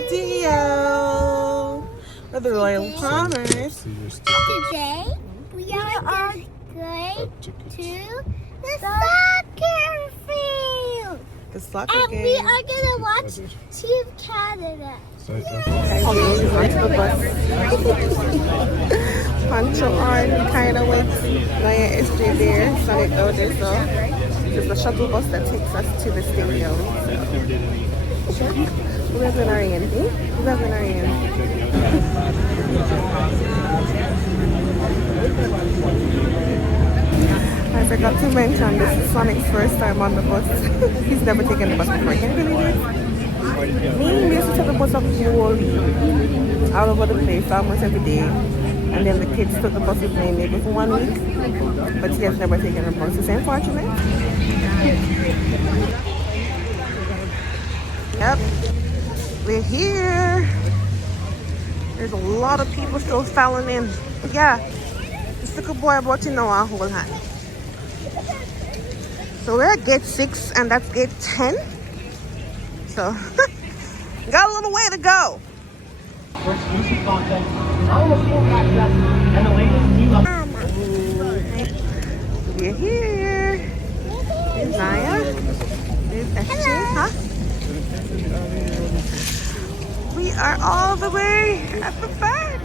video with the Royal Palmers. Today we are going to the soccer field. The soccer And game. we are gonna watch Team Canada. Onto the bus. Pancho on kind of waits. Naya SJ there. Sonic Elder. So this is the shuttle bus that takes us to the stadium. So we're going to Ariane. We're going to Ariane. I forgot to mention this is Sonic's first time on the bus. He's never taken the bus before. Can you believe it? Me used to take the bus up all over the place almost every day. And then the kids took the bus with me maybe for 1 week. But he has never taken a bus. It's unfortunate. Yep. We're here. There's a lot of people still filing in. Yeah. This little boy about to know our whole hand. So we're at gate 6 and that's gate 10. So got a little way to go. First music content, all of full access, and the latest team We're here. There's Naya. There's SJ, huh? We are all the way at the back.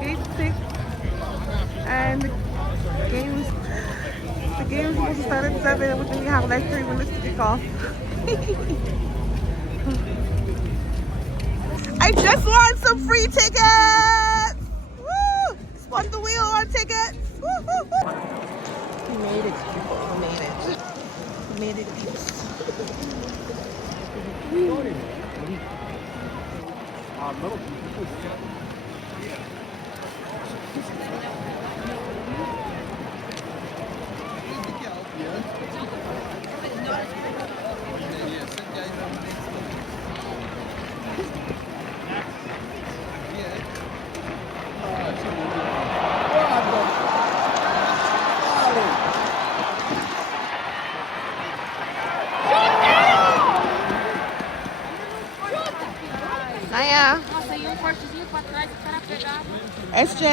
Gate 6. And the game's supposed to start at 7, which means you have like 3 minutes to kick off. I just won some free tickets! Woo! Spun the wheel on tickets! Woo, woo, woo. We made it, people. We made it. We made it, peeps. Naya. SJ.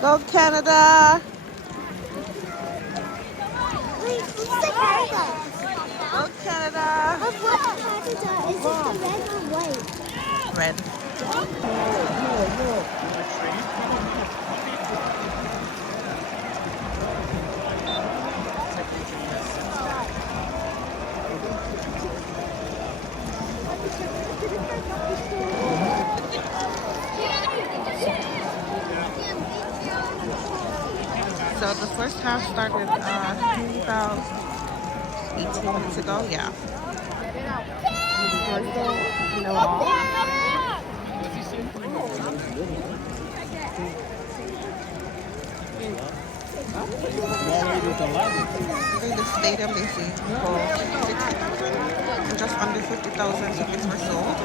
Go Canada. Wait, who's the Canada? Go Canada. Of what Canada? Is it the red or white? Red. So the first half started about 18 minutes ago. Yeah. You know all. In the stadium, they say for 60,000, just under 50,000 tickets were sold.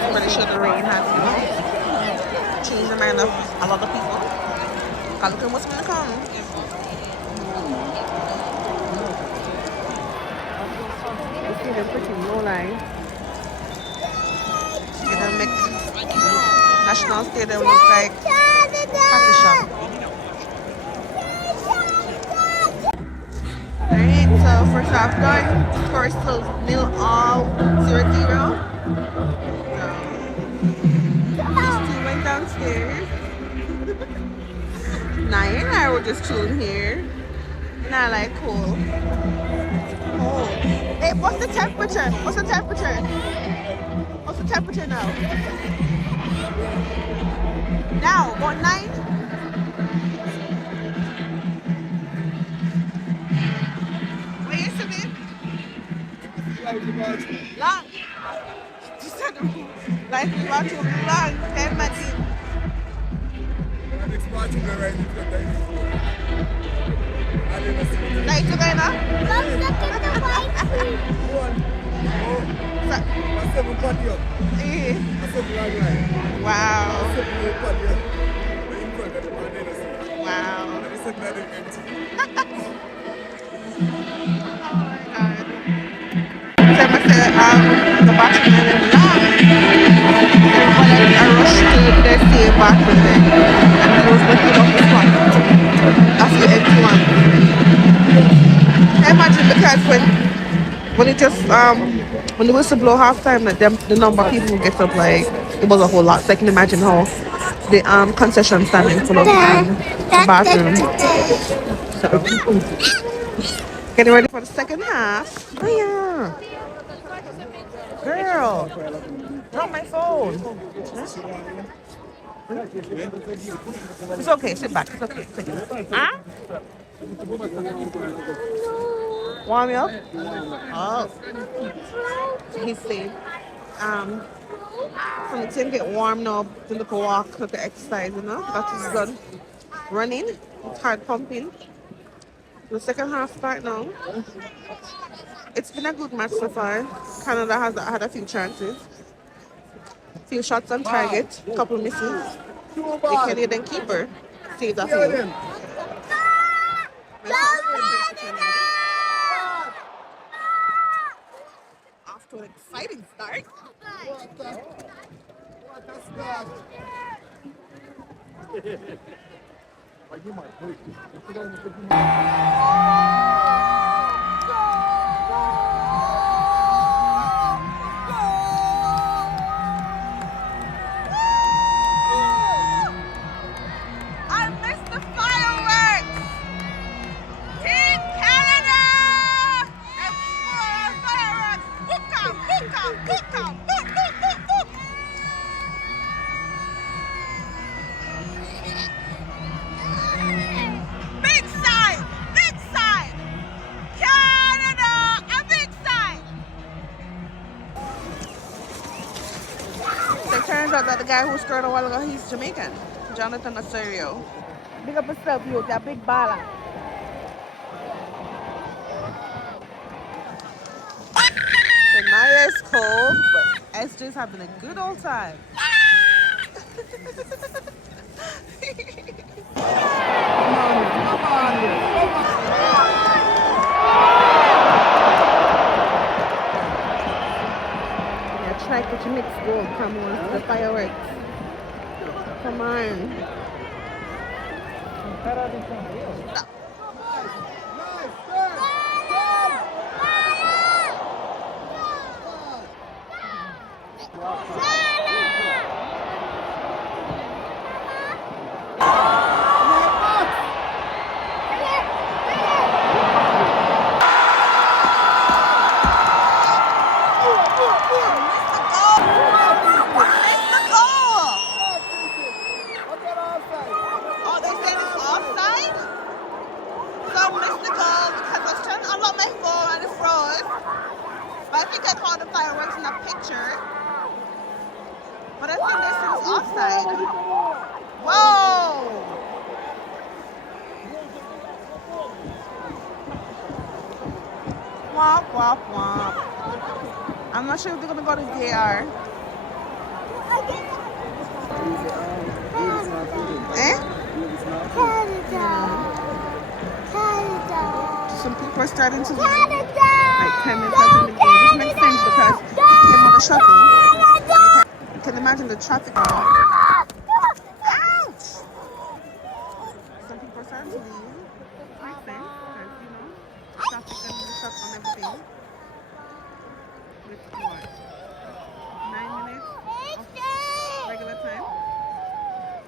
I'm pretty sure the rain has changed the mind of a lot of people. Look at what's going to come. You see the pretty low line. It'll make National Stadium look like party shop. Alright, so first half done. Score is still 0-0. These two went downstairs. Naya and I were just chilling here. Not like cool. Oh. Hey, what's the temperature? What's the temperature? What's the temperature now? Now, what, 9? Where is it? Long. She said, like we want to long. 10 minutes. Like to go now? Look at the white tree. Wow. Wow. So I say, the bathroom is long. Everybody I rush to their same bathroom then. And close the head off the spot. That's the empty one. I imagine because when it just when the whistle blow half time that the number of people who get up like it was a whole lot. So I can imagine how the concession stand in full of the bathroom. So getting ready for the second half. Oh yeah. Girl. Not my phone. It's okay, sit back. It's okay. It's okay. Huh? Warm you up? Oh. He's safe. So the team get warmed up, to look a walk, look at exercise, you know. That is good. Running, it's hard pumping. The second half start now. It's been a good match so far. Canada has had a few chances. Few shots on target, couple misses. The Canadian keeper saved that few. Off to an exciting start. I missed the fireworks! Team Canada! And fireworks! Book 'em, book 'em, book 'em, book, book, book, book! Big sign! Big sign! Canada! A big sign! So it turns out that the guy who scored a while ago, he's Jamaican. Jonathan Osorio. Big up yourself, you. You're a big baller. The night is cold, but SJ's having a good old time. Yeah, try to your mixed gold. Come on, the fireworks. Come on. Stop. But I think this is offside. Whoa! Womp, womp, womp. I'm not sure if they're going to go to VAR. Eh? Some people are starting to like 10 minutes after the game, which makes sense because he came on a shuttle. You can imagine the traffic. Ouch! Some people are starting to leave. Makes sense because, you know, traffic and the shuttle and everything. With what? 9 minutes of regular time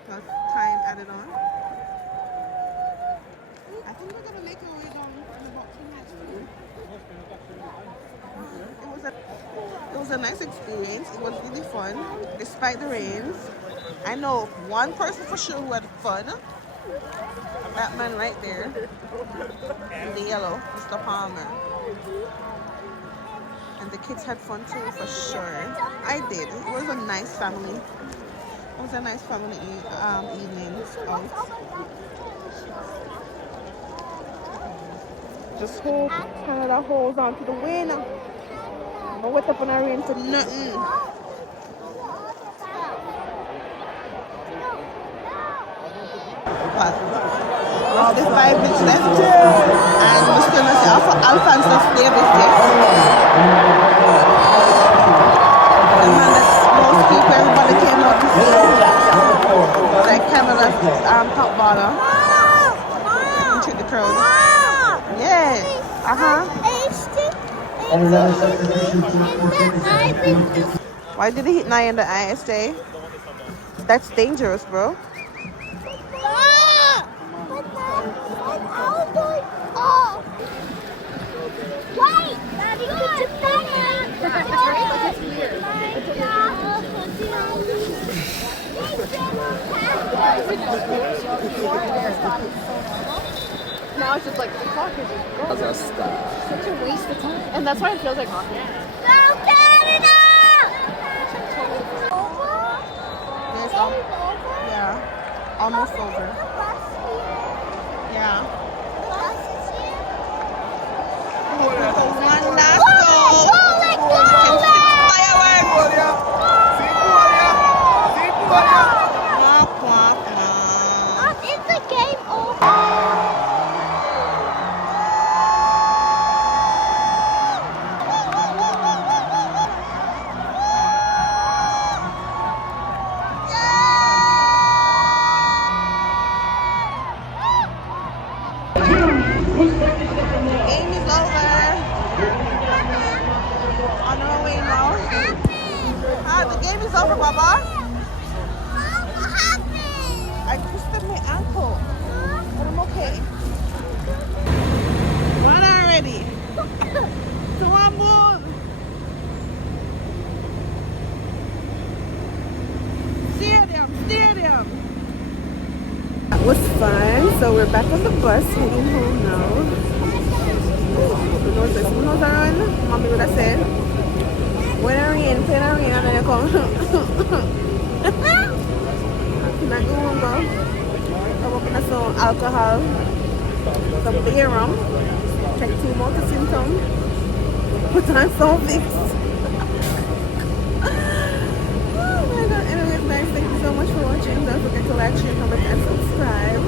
plus time added on. I think we're gonna make our way down in about 2 minutes. It was a nice experience. It was really fun, despite the rains. I know one person for sure who had fun. That man right there in the yellow, Mr. Palmer. And the kids had fun too, for sure. I did. It was a nice family. It was a nice family evening out. Just hope Canada holds on to the win. I'm wet up on a rain for nothing. all the 5 minutes left. And we're still not see Alphonsus Davis yet. The man that most people, everybody came out to see. Like Canada's top baller. Into the crowd. Yeah. And another substitution for Why did he hit Nia in the ISJ? That's dangerous, bro. Wait! Daddy, could you play it? Now it's just like the clock is just going. Such a waste of time. And that's why it feels like hockey. Go Canada! There's yeah, almost over. Yeah. One last goal. Is the game over? Game is over. On our way now. The game is over, Baba. What happened? I twisted my ankle, but I'm okay. One already. To one more. Stadium. That was fun. So we're back on the bus heading home now. Who knows around? Mommy would have said, when I rain, and then you come. Not go home, bro. I'm working on some alcohol, some beer rum, check 2 motor symptoms, put on some Vicks. Oh my god, anyways guys, thank you so much for watching. Don't forget to like, share, comment and subscribe.